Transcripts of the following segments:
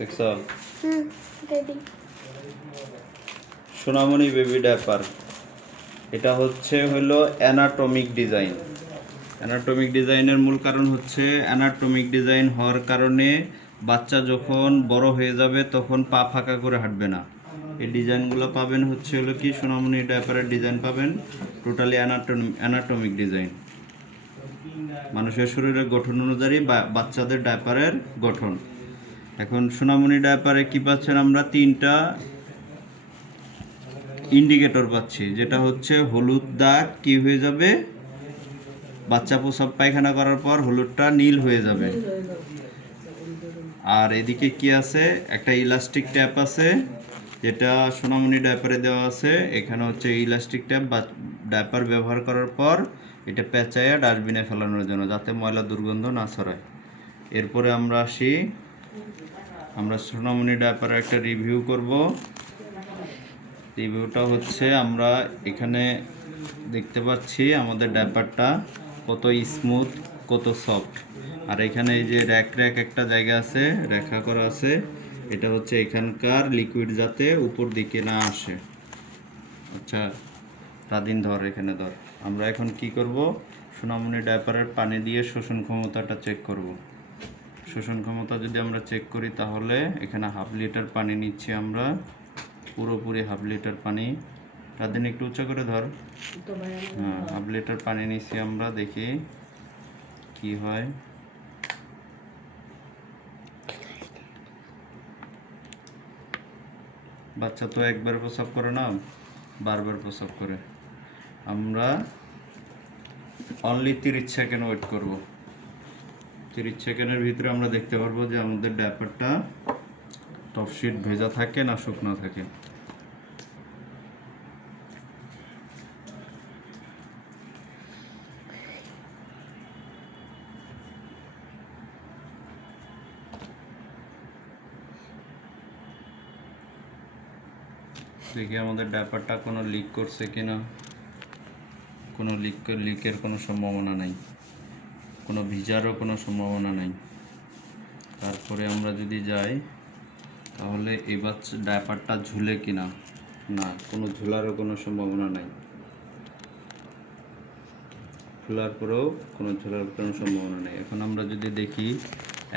দেখছো? বেবি সোনামণি baby diaper. এটা হলো অ্যানাটমিক ডিজাইন। অ্যানাটমিক ডিজাইনের মূল কারণ হচ্ছে অ্যানাটমিক ডিজাইন হওয়ার কারণে বাচ্চা যখন বড় হয়ে যাবে তখন পা ফাঁকা করে হাঁটবে না। এই ডিজাইনগুলো পাবেন হলো কি সোনামণি ডায়াপারের ডিজাইন পাবেন টোটালি অ্যানাটমিক ডিজাইন, মানুষের শরীরের গঠন অনুযায়ী বাচ্চাদের ডায়াপারের গঠন। এখন সোনামণি ডায়াপারে কি পাচ্ছেন আমরা? 3টা ইন্ডিকেটর পাচ্ছি, যেটা হচ্ছে হলুদ দাগ কি হয়ে যাবে, বাচ্চা প্রসব পায়খানা করার পর হলুদটা নীল হয়ে যাবে। আর এদিকে কি আছে, একটা ইলাস্টিক ট্যাপ আছে যেটা সোনামণি ডায়াপারে দেওয়া আছে। এখানে হচ্ছে ইলাস্টিক ট্যাপ ডায়াপার ব্যবহার করার পর এটা পেঁচাইয়া ডাস্টবিনে ফেলানোর জন্য, যাতে ময়লা দুর্গন্ধ না ছড়ায়। এরপরে আমরা আসি, আমরা সোনামণি ডায়াপারের একটা রিভিউ করব। রিভিউটা হচ্ছে আমরা এখানে দেখতে পাচ্ছি আমাদের ডায়াপারটা কত স্মুথ, কত সফট। আর এখানে এই যে র্যাক একটা জায়গা আছে, রেখা করা আছে, এটা হচ্ছে এখানকার লিকুইড যাতে উপর দিকে না আসে। আচ্ছা রাদিন ধর, এখানে ধর। আমরা এখন কি করব, সোনামণি ডায়াপারের পানি দিয়ে শোষণ ক্ষমতাটা চেক করব। শোষণ ক্ষমতা যদি আমরা চেক করি তাহলে এখানে 1/2 লিটার পানি নিচ্ছি আমরা, পুরোপুরি 1/2 লিটার পানি। রাদিন একটু উঁচা করে ধর। হ্যাঁ, 1/2 লিটার পানি নিচ্ছি আমরা, দেখি কি হয়। বাচ্চা তো একবার প্রস্রাব করে না, বারবার প্রস্রাব করে। আমরা অনলি 30 সেকেন্ড ওয়েট করব। 30 সেকেন্ডের ভিতরে আমরা দেখতে পারবো যে আমাদের ডায়াপারটা টপশিট ভেজা থাকে না শুকনো থাকে। দেখি আমাদের ডায়াপারটা কোনো লিক করছে কিনা। কোনো লিকের কোনো সম্ভাবনা নাই, কোনো ভিজারও কোনো সম্ভাবনা নাই। তারপরে আমরা যদি যাই তাহলে এবার ডায়াপারটা ঝুলে কিনা, না, কোনো ঝুলারও কোনো সম্ভাবনা নাই। খোলার পরেও কোনো ঝোলার কোনো সম্ভাবনা নেই। এখন আমরা যদি দেখি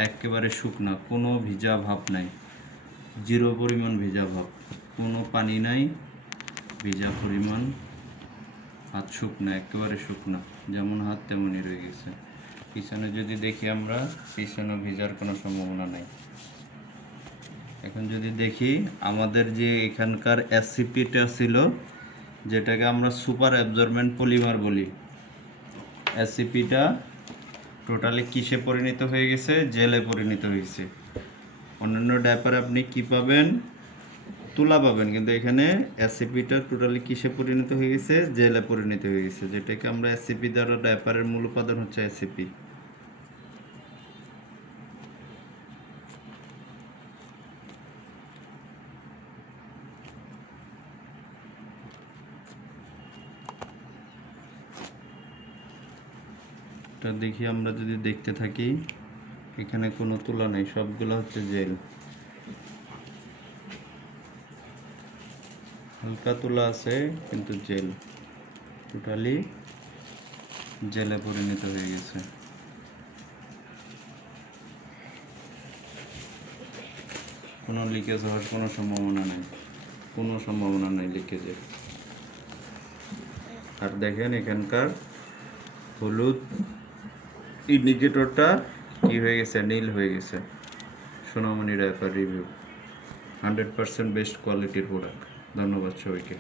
একেবারে শুকনা, কোনো ভিজা ভাব নাই, 0 পরিমাণ ভিজা ভাব, কোনো পানি নাই, ভিজা পরিমাণ, হাত শুকনা, একেবারে শুকনা, যেমন হাত তেমনই রয়ে গেছে। পিছনে যদি দেখি আমরা, পিছনে ভিজার কোনো সম্ভাবনা নাই। এখন যদি দেখি আমাদের যে এখানকার এসসিপিটা ছিল, যেটাকে আমরা সুপার অ্যাবজর্বেন্ট পলিমার বলি, এসসিপিটা টোটালি কিসে পরিণত হয়ে গেছে? জেলে পরিণত হয়েছে। অন্যান্য ডায়াপারে আপনি কি পাবেন? তুলা পাবেন, কিন্তু এখানে এসসিপিটা টোটালি কিসে পরিণত হয়ে গেছে? জেলে পরিণত হয়ে গেছে, যেটাকে আমরা এসসিপি দ্বারা, ডায়াপারের মূল উপাদান হচ্ছে এসসিপি। দেখি আমরা যদি দেখতে থাকি, এখানে কোনো তুলা নেই, সবগুলো হচ্ছে জেল। হালকা তুলা আছে কিন্তু জেল, টোটালি জেলে পরিণত হয়ে গেছে। কোনো লিকেজ হওয়ার কোনো সম্ভাবনা নাই, কোনো সম্ভাবনা নাই লিকেজের। আর দেখেন এখানকার হলুদ ইন্ডিকেটরটা কি হয়ে গেছে? নীল হয়ে গেছে। সোনামণি ডায়াপার রিভিউ 100% বেস্ট কোয়ালিটির প্রোডাক্ট। ধন্যবাদ সবাইকে।